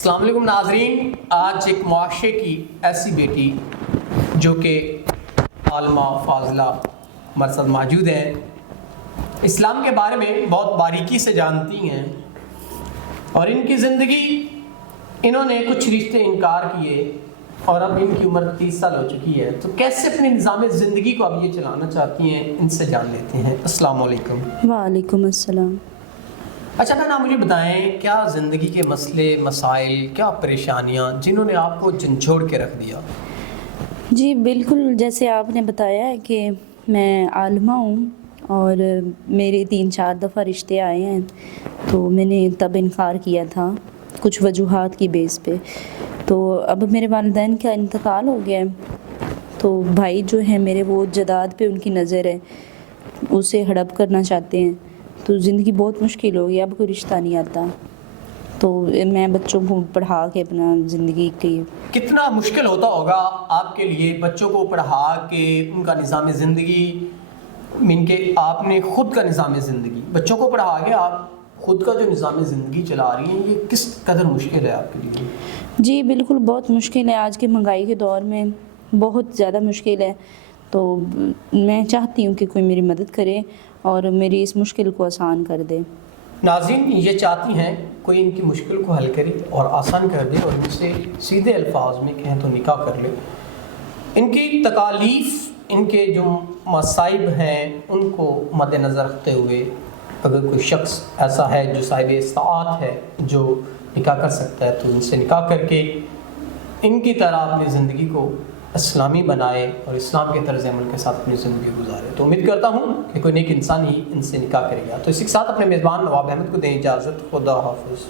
السلام علیکم ناظرین، آج ایک معاشرے کی ایسی بیٹی جو کہ عالمہ فاضلہ مرصد موجود ہیں، اسلام کے بارے میں بہت باریکی سے جانتی ہیں، اور ان کی زندگی انہوں نے کچھ رشتے انکار کیے اور اب ان کی عمر 30 سال ہو چکی ہے، تو کیسے اپنے نظام زندگی کو اب یہ چلانا چاہتی ہیں، ان سے جان لیتے ہیں۔ السلام علیکم۔ وعلیکم السلام۔ اچھا بہن، آپ مجھے بتائیں، کیا زندگی کے مسئلے مسائل، کیا پریشانیاں جنہوں نے آپ کو جھنجھوڑ کے رکھ دیا؟ جی بالکل، جیسے آپ نے بتایا ہے کہ میں عالمہ ہوں اور میرے 3-4 دفعہ رشتے آئے ہیں، تو میں نے تب انکار کیا تھا کچھ وجوہات کی بیس پہ۔ تو اب میرے والدین کا انتقال ہو گیا ہے، تو بھائی جو ہیں میرے، وہ جداد پہ ان کی نظر ہے، اسے ہڑپ کرنا چاہتے ہیں، تو زندگی بہت مشکل ہو گئی، اب کوئی رشتہ نہیں آتا، تو میں بچوں کو پڑھا کے اپنا زندگی کی۔ کتنا مشکل ہوتا ہوگا آپ کے لیے بچوں کو پڑھا کے ان کا نظام زندگی، من کے آپ نے خود کا نظام زندگی، بچوں کو پڑھا کے آپ خود کا جو نظام زندگی چلا رہی ہیں، یہ کس قدر مشکل ہے آپ کے لیے؟ جی بالکل بہت مشکل ہے، آج کے مہنگائی کے دور میں بہت زیادہ مشکل ہے، تو میں چاہتی ہوں کہ کوئی میری مدد کرے اور میری اس مشکل کو آسان کر دے۔ ناظرین یہ چاہتی ہیں کوئی ان کی مشکل کو حل کرے اور آسان کر دے، اور ان سے سیدھے الفاظ میں کہیں تو نکاح کر لے۔ ان کی تکالیف، ان کے جو مصائب ہیں، ان کو مد نظر رکھتے ہوئے اگر کوئی شخص ایسا ہے جو صاحب استطاعت ہے، جو نکاح کر سکتا ہے، تو ان سے نکاح کر کے ان کی طرح اپنی زندگی کو اسلامی بنائے اور اسلام کے طرز عمل کے ساتھ اپنی زندگی گزارے۔ تو امید کرتا ہوں کہ کوئی نیک انسان ہی ان سے نکاح کرے گا۔ تو اسی کے ساتھ اپنے میزبان نواب احمد کو دیں اجازت۔ خدا حافظ۔